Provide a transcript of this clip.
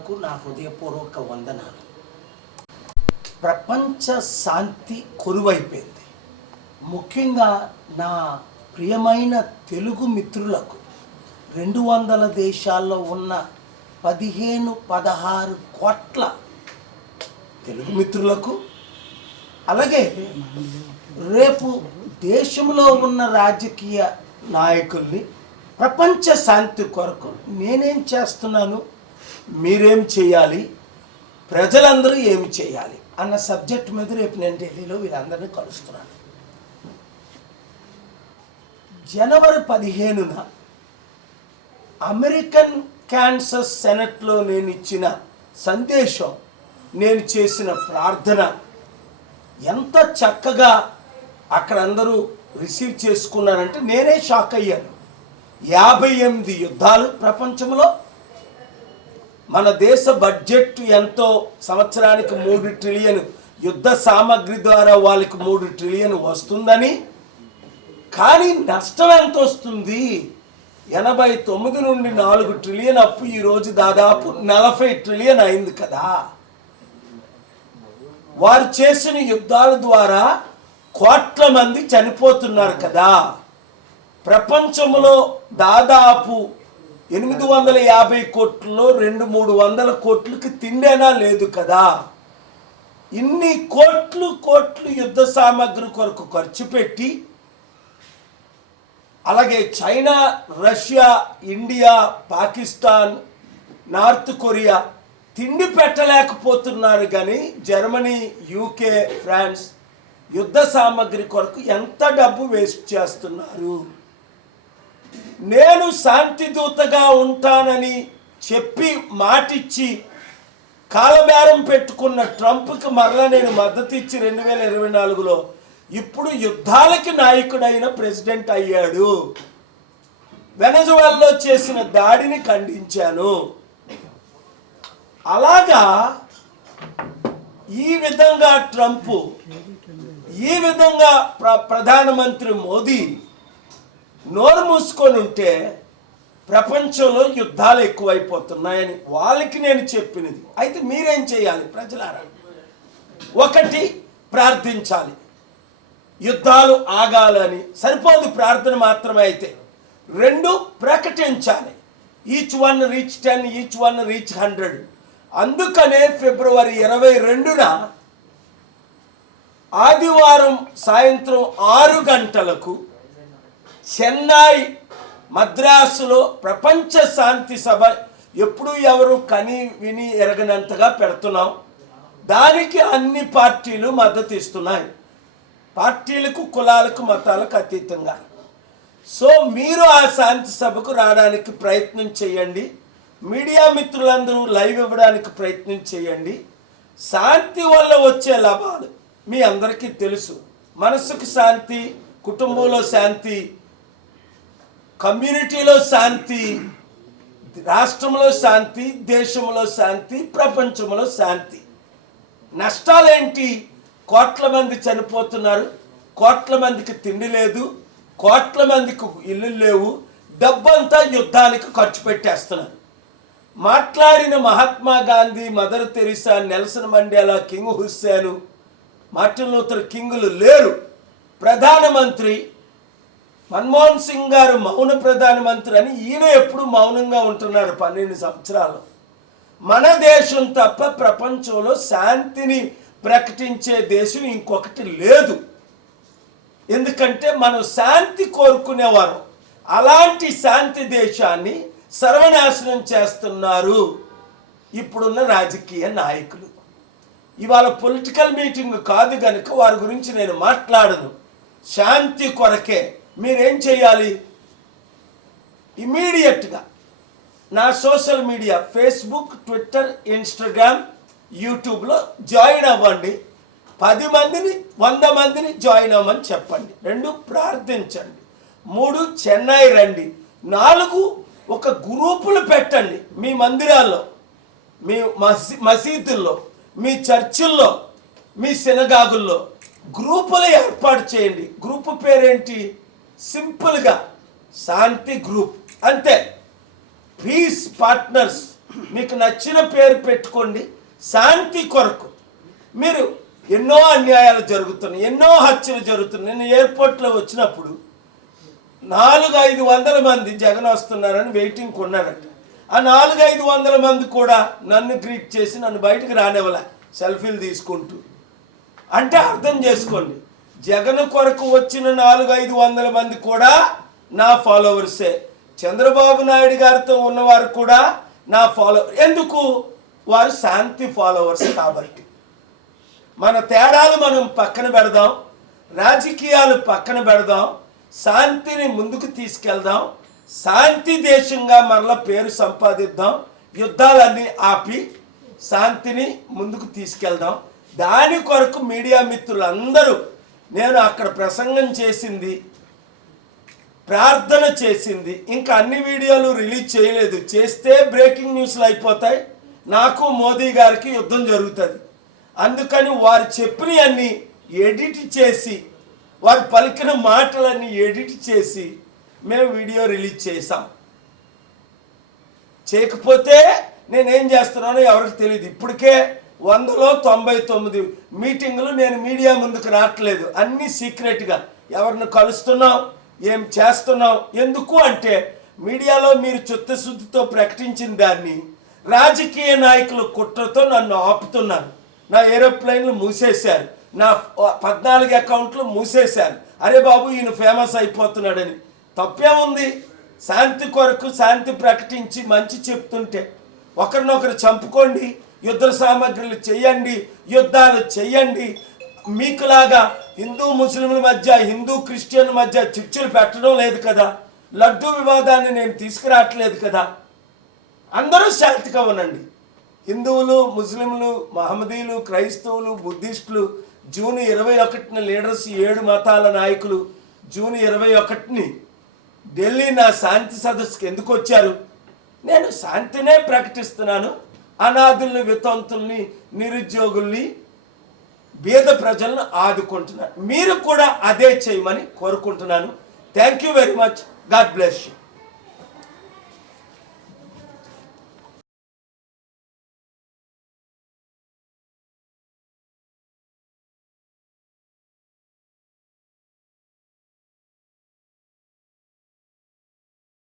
మిత్రులకు నా హృదయపూర్వక వందనాలు. ప్రపంచ శాంతి కొరువైపోయింది. ముఖ్యంగా నా ప్రియమైన తెలుగు మిత్రులకు 200 దేశాల్లో ఉన్న 15-16 కోట్ల తెలుగు మిత్రులకు, అలాగే రేపు దేశంలో ఉన్న రాజకీయ నాయకుల్ని ప్రపంచ శాంతి కొరకు నేనేం చేస్తున్నాను, మీరేం చేయాలి, ప్రజలందరూ ఏమి చేయాలి అన్న సబ్జెక్ట్ మీద రేపు నేను ఢిల్లీలో వీరందరినీ కలుస్తున్నాను. జనవరి 15న అమెరికన్ కాన్సస్ సెనెట్లో నేను ఇచ్చిన సందేశం, నేను చేసిన ప్రార్థన ఎంత చక్కగా అక్కడ అందరూ రిసీవ్ చేసుకున్నారంటే నేనే షాక్ అయ్యాను. 58 యుద్ధాలు ప్రపంచంలో, మన దేశ బడ్జెట్ ఎంతో, సంవత్సరానికి 3 ట్రిలియన్ యుద్ధ సామాగ్రి ద్వారా వాళ్ళకి 3 ట్రిలియన్ వస్తుందని, కానీ నష్టం ఎంత వస్తుంది? 89 నుండి 4 ట్రిలియన్ అప్పు ఈరోజు దాదాపు 40 ట్రిలియన్ అయింది కదా. వారు చేసిన యుద్ధాల ద్వారా కోట్ల మంది చనిపోతున్నారు కదా. ప్రపంచంలో దాదాపు 850 కోట్లలో 200-300 కోట్లకి తిండేనా లేదు కదా. ఇన్ని కోట్లు యుద్ధ సామాగ్రి కొరకు ఖర్చు పెట్టి, అలాగే China, Russia, India, Pakistan, north Korea తిండి పెట్టలేకపోతున్నారు. కానీ జర్మనీ, యూకే, ఫ్రాన్స్ యుద్ధ సామాగ్రి కొరకు ఎంత డబ్బు వేస్ట్ చేస్తున్నారు. నేను శాంతి దూతగా ఉంటానని చెప్పి మాటిచ్చి కాలబేరం పెట్టుకున్న ట్రంప్కి మరలా నేను మద్దతు ఇచ్చి 2024లో ఇప్పుడు యుద్ధాలకి నాయకుడైన ప్రెసిడెంట్ అయ్యాడు. వెనజువేలాలో చేసిన దాడిని ఖండించాను. అలాగా ఈ విధంగా ట్రంప్, ఈ విధంగా ప్రధానమంత్రి మోదీ నోరు మూసుకొని ఉంటే ప్రపంచంలో యుద్ధాలు ఎక్కువైపోతున్నాయని వాళ్ళకి నేను చెప్పినది. అయితే మీరేం చేయాలి ప్రజలారా? 1, ప్రార్థించాలి. యుద్ధాలు ఆగాలని సరిపోదు ప్రార్థన మాత్రమే. అయితే 2, ప్రకటించాలి. Each one reach 10, each one reach 100. అందుకనే ఫిబ్రవరి 22న ఆదివారం సాయంత్రం 6 గంటలకు చెన్నై, మద్రాసులో ప్రపంచ శాంతి సభ ఎప్పుడు ఎవరు కని విని ఎరగనంతగా పెడుతున్నాం. దానికి అన్ని పార్టీలు మద్దతు ఇస్తున్నాయి, పార్టీలకు, కులాలకు, మతాలకు అతీతంగా. సో మీరు ఆ శాంతి సభకు రావడానికి ప్రయత్నం చేయండి. మీడియా మిత్రులందరూ లైవ్ ఇవ్వడానికి ప్రయత్నం చేయండి. శాంతి వల్ల వచ్చే లాభాలు మీ అందరికీ తెలుసు. మనసుకు శాంతి, కుటుంబంలో శాంతి, కమ్యూనిటీలో శాంతి, రాష్ట్రంలో శాంతి, దేశంలో శాంతి, ప్రపంచంలో శాంతి. నష్టాలేంటి? కోట్ల మంది చనిపోతున్నారు, కోట్ల మందికి తిండి లేదు, కోట్ల మందికి ఇల్లు లేవు, డబ్బంతా యుద్ధానికి ఖర్చు పెట్టేస్తున్నారు. మాట్లాడిన Mahatma Gandhi, Mother Teresa, Nelson Mandela, King Hussein, Martin Luther కింగులు లేరు. ప్రధానమంత్రి మన్మోహన్ సింగ్ గారు మౌన ప్రధానమంత్రి అని, ఈయన ఎప్పుడు మౌనంగా ఉంటున్నారు 12 సంవత్సరాలు. మన దేశం తప్ప ప్రపంచంలో శాంతిని ప్రకటించే దేశం ఇంకొకటి లేదు. ఎందుకంటే మనం శాంతి కోరుకునేవారు. అలాంటి శాంతి దేశాన్ని సర్వనాశనం చేస్తున్నారు ఇప్పుడున్న రాజకీయ నాయకులు. ఇవాళ పొలిటికల్ మీటింగ్ కాదు కనుక వారి గురించి నేను మాట్లాడను. శాంతి కొరకే మీరేం చేయాలి? ఇమీడియట్గా నా social media Facebook, Twitter, Instagram, యూట్యూబ్లో జాయిన్ అవ్వండి. 10 మందిని, 100 మందిని జాయిన్ అవ్వమని చెప్పండి. 2, ప్రార్థించండి. 3, చెన్నై రండి. 4, ఒక గ్రూపులు పెట్టండి. మీ మందిరాల్లో, మీ మసీదుల్లో, మీ చర్చిల్లో, మీ సినగాగుల్లో గ్రూపులు ఏర్పాటు చేయండి. గ్రూపు పేరేంటి? సింపుల్గా శాంతి గ్రూప్ అంతే. పీస్ పార్ట్నర్స్ మీకు నచ్చిన పేరు పెట్టుకోండి. శాంతి కొరకు మీరు ఎన్నో అన్యాయాలు జరుగుతున్నాయి, ఎన్నో హత్యలు జరుగుతున్నాయి. నేను ఎయిర్పోర్ట్లో వచ్చినప్పుడు 400-500 మంది జగన్ వస్తున్నారని వెయిటింగ్ కొన్నారట. ఆ 400-500 మంది కూడా నన్ను గ్రీట్ చేసి నన్ను బయటకు రానివ్వలే, సెల్ఫీలు తీసుకుంటూ. అంటే అర్థం చేసుకోండి, జగన్ కొరకు వచ్చిన 400-500 మంది కూడా నా ఫాలోవర్సే. చంద్రబాబు నాయుడు గారితో ఉన్నవారు కూడా నా ఫాలోవర్. ఎందుకు? వారు శాంతి ఫాలోవర్స్ కాబట్టి. మన తేడాలు మనం పక్కన పెడదాం, రాజకీయాలు పక్కన పెడదాం, శాంతిని ముందుకు తీసుకెళ్దాం, శాంతి దేశంగా మరల పేరు సంపాదిద్దాం, యుద్ధాలన్నీ ఆపి శాంతిని ముందుకు తీసుకెళ్దాం. దాని కొరకు మీడియా మిత్రులందరూ, నేను అక్కడ ప్రసంగం చేసింది, ప్రార్థన చేసింది, ఇంకా అన్ని వీడియోలు రిలీజ్ చేయలేదు. చేస్తే బ్రేకింగ్ న్యూస్లు అయిపోతాయి, నాకు మోదీ గారికి యుద్ధం జరుగుతుంది. అందుకని వారు చెప్పినవన్నీ ఎడిట్ చేసి, వారు పలికిన మాటలన్నీ ఎడిట్ చేసి మేము వీడియో రిలీజ్ చేసాం. చేయకపోతే నేనేం చేస్తున్నానో ఎవరికి తెలియదు. ఇప్పటికే 199 మీటింగులు నేను మీడియా ముందుకు రావట్లేదు, అన్నీ సీక్రెట్గా. ఎవరిని కలుస్తున్నాం, ఏం చేస్తున్నాం, ఎందుకు అంటే మీడియాలో మీరు చిత్తశుద్ధితో ప్రకటించిన దాన్ని రాజకీయ నాయకులు కుట్రతో నన్ను ఆపుతున్నారు. నా ఏరోప్లైన్లు మూసేశారు, నా 14 అకౌంట్లు మూసేశారు. అరే బాబు, ఈయన ఫేమస్ అయిపోతున్నాడని. తప్పేముంది? శాంతి కొరకు శాంతి ప్రకటించి మంచి చెప్తుంటే ఒకరినొకరు చంపుకోండి, యుద్ధ సామగ్రిలు చెయ్యండి, యుద్ధాలు చెయ్యండి. మీకులాగా హిందూ ముస్లింల మధ్య, హిందూ క్రిస్టియన్ మధ్య చిచ్చులు పెట్టడం లేదు కదా. లడ్డూ వివాదాన్ని నేను తీసుకురావట్లేదు కదా. అందరూ శాంతిగా ఉండండి. హిందువులు, ముస్లింలు, మహమ్మదీలు, క్రైస్తవులు, బుద్ధిస్టులు జూన్ 21న లీడర్స్ 7 మతాల నాయకులు జూన్ 21ని ఢిల్లీ నా శాంతి సదస్సుకి ఎందుకు వచ్చారు? నేను శాంతినే ప్రకటిస్తున్నాను. అనాథుల్ని, వితంతుల్ని, నిరుద్యోగుల్ని, పేద ప్రజలను ఆదుకుంటున్నాను. మీరు కూడా అదే చేయమని కోరుకుంటున్నాను. Thank you very much. God bless you.